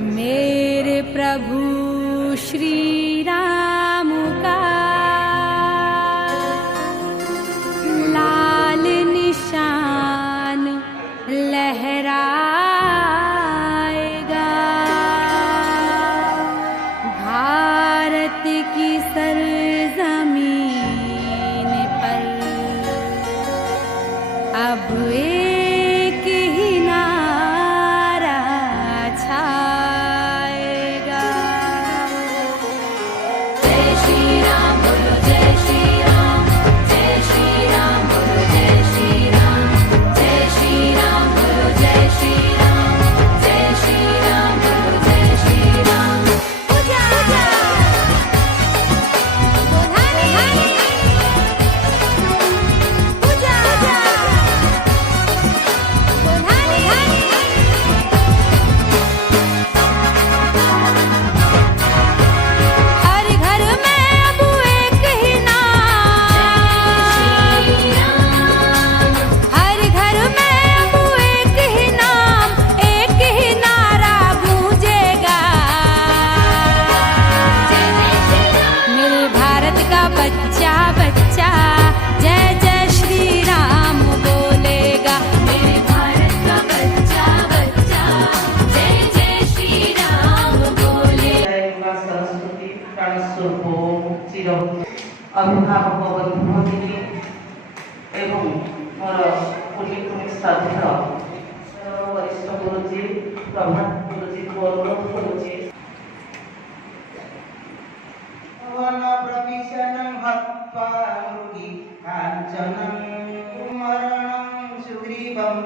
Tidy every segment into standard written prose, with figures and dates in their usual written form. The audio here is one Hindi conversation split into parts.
मेरे प्रभु श्री राम का लाल निशान लहराएगा, भारत की सरजमीन पर अब एक ही नारा छाएगा। जय श्री राम बोलो, जय श्री राम, जय श्री राम बोलो, जय श्री राम, जय श्री राम बोलो, जय श्री राम, जय श्री राम बोलो, जय श्री राम। पूजा पूजा बोधानी पूजा पूजा बोधानी। हर घर में अब एक ही नाम, हर घर में अब एक ही नाम, एक ही नारा गूंजेगा। मेरे भारत का बच्चा बच्चा जय जय श्री राम बोलेगा। मेरे भारत का बच्चा बच्चा जय जय श्री राम बोलेगा। सरस्वती प्राणस्वरूप चिर अभिभावक बंधुभगिनी एवं मोर पुण्यभूमि श्रद्धा वरिष्ठ गुरुजी प्रभात गुरुजी को अनुरोध करुची। पवन प्रविशनं हत्वा मृगी काञ्चनं मरणं सुग्रीवं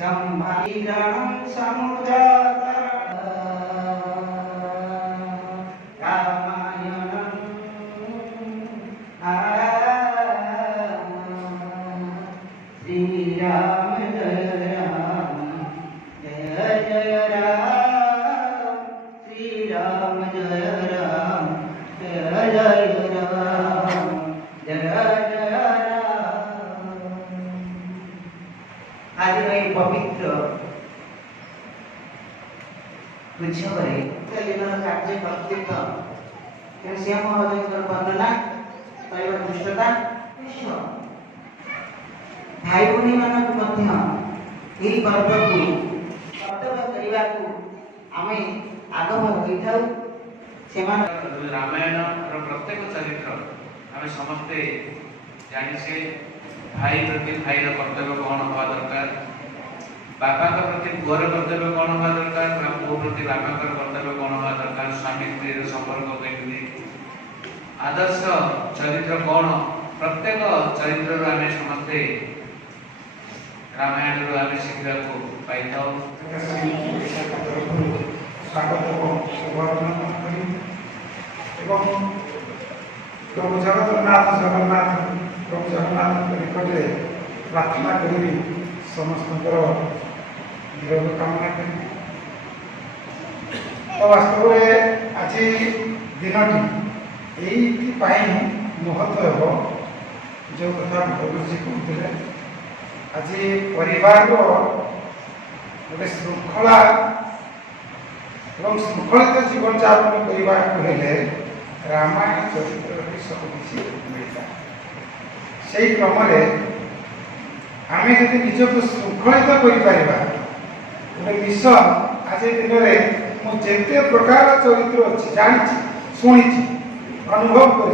संभाविरणं रामायणं श्रीराम जय राम जय जय राम श्रीराम जय राम जय जय राम जय जय राम। आज এই পবিত্র উৎসবে দিনର କାର୍ଯ୍ୟ ପ୍ରତ୍ୟେକ ଶ୍ୟାମ ମହୋଦୟଙ୍କର ବର୍ଣ୍ଣନା କରିବା ଦୃଷ୍ଟତା ଭାଇ ଭଉଣୀ ମାନଙ୍କୁ ମଧ୍ୟ ଏହି ପର୍ବକୁ କର୍ତ୍ତବ୍ୟ କରିବାକୁ ଆମେ ଆଗଭର ହୋଇଥାଉ। ସେମାନେ रामायण प्रत्येक चरित्र आम समस्ते जानिछे भाई प्रति भाई कर्तव्य कौन हवा दरकार, बापा प्रति पुअर कर्तव्य कौन हवा दरकार, पुओ प्रति बापा कर्तव्य कौन हवा दरकार, स्वामी स्त्री संपर्क केमिति आदर्श चरित्र कौन प्रत्येक चरित्र आम समस्ते रामायण आम शिखा पाई था। स्वागत एवं शुभकामना करी एवं प्रभु जगन्नाथ प्रभु जगन्नाथ निकट में प्रार्थना करी समस्त निरोग कामना करी। तो वास्तव में आज दिनटी यही महत्व हो जो कथा भगवती कहते आज परिवार गोटे श्रृंखला एवं श्रृंखलित जीवन यापन करने हेले रामायण चरित्र सबकि मिलता। से क्रम आम जब निजक श्रृंखलित कर गोटे मिशन आज दिन में मुझे प्रकार चरित्र अच्छी जानी शुणी अनुभव कर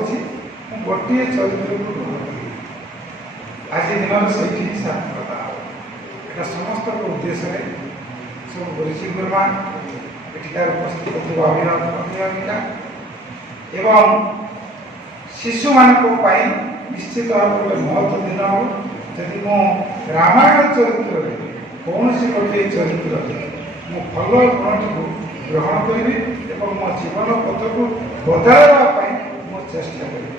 गोटे चरित्र को ग्रहण कर आज दिन से सार्थकता यहाँ समस्त उद्देश्य सब गुरुजी गुरुमा एटिकार उपस्थित अभिभाविका एवं शिशु मानक निश्चित भाव गोटे महत्व दिन हो जदि मो रामायण चरित्र कौन से गोटे चरित्र मो भल गुणटी को ग्रहण करी और मो जीवन पथ को बदलवाई मो चेष्टा करी।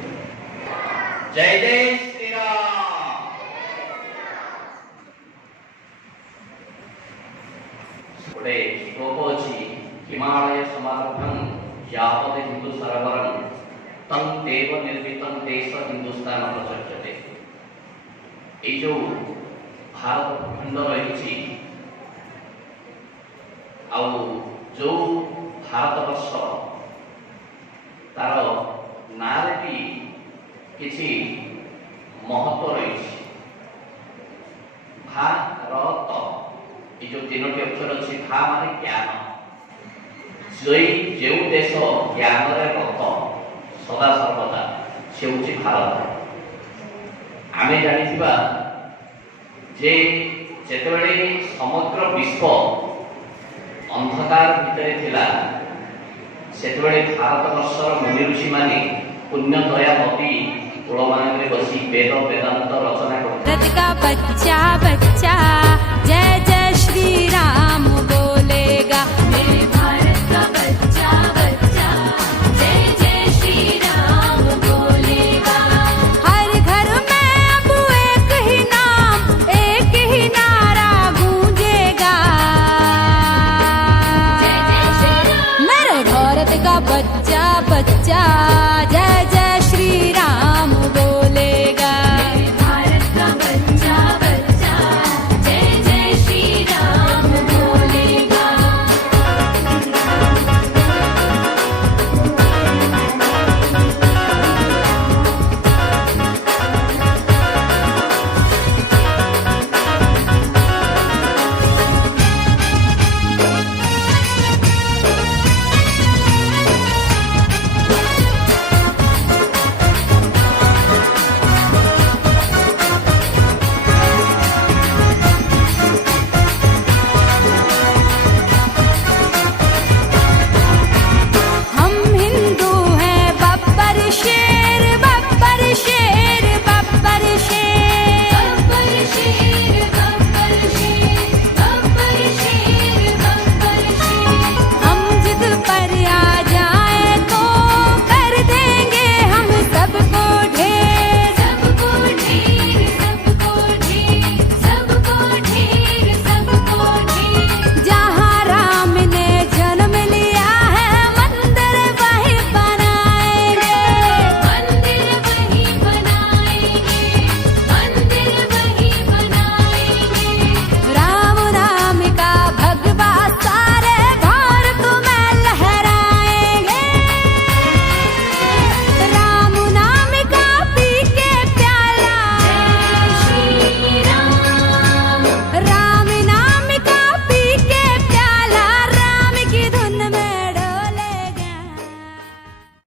जय जय श्री राम। गोटे श्लोक अच्छी हिमालय समारभ्यम यावत हिंदू सरवरम तम देव निर्मितम देश हिंदुस्तान प्रचर्यते। ये जो भारत भूखंड रही जो भारतवर्ष तार नारे भी किसी महत्व रही। भारत ये जो तीनोटी अक्षर अच्छी भा माने ज्ञान, जो देश ज्ञान रत सदा सर्वदा से हूँ भारत। आम जानिथिबा जे जेतेबेले समग्र विश्व अंधकार भितर थिला सेतेबेले भारतवर्षर मुनि ऋषि माने पुण्य दया नदी कूल मानकरे बसी वेद वेदांत रचना करते। भारत का बच्चा बच्चा जय जय श्री राम बोलेगा। मेरे भारत का बच्चा बच्चा जय जय श्री राम बोलेगा। हर घर में अब एक ही नाम एक ही नारा गूंजेगा। जय जय श्री राम। मेरे भारत का बच्चा बच्चा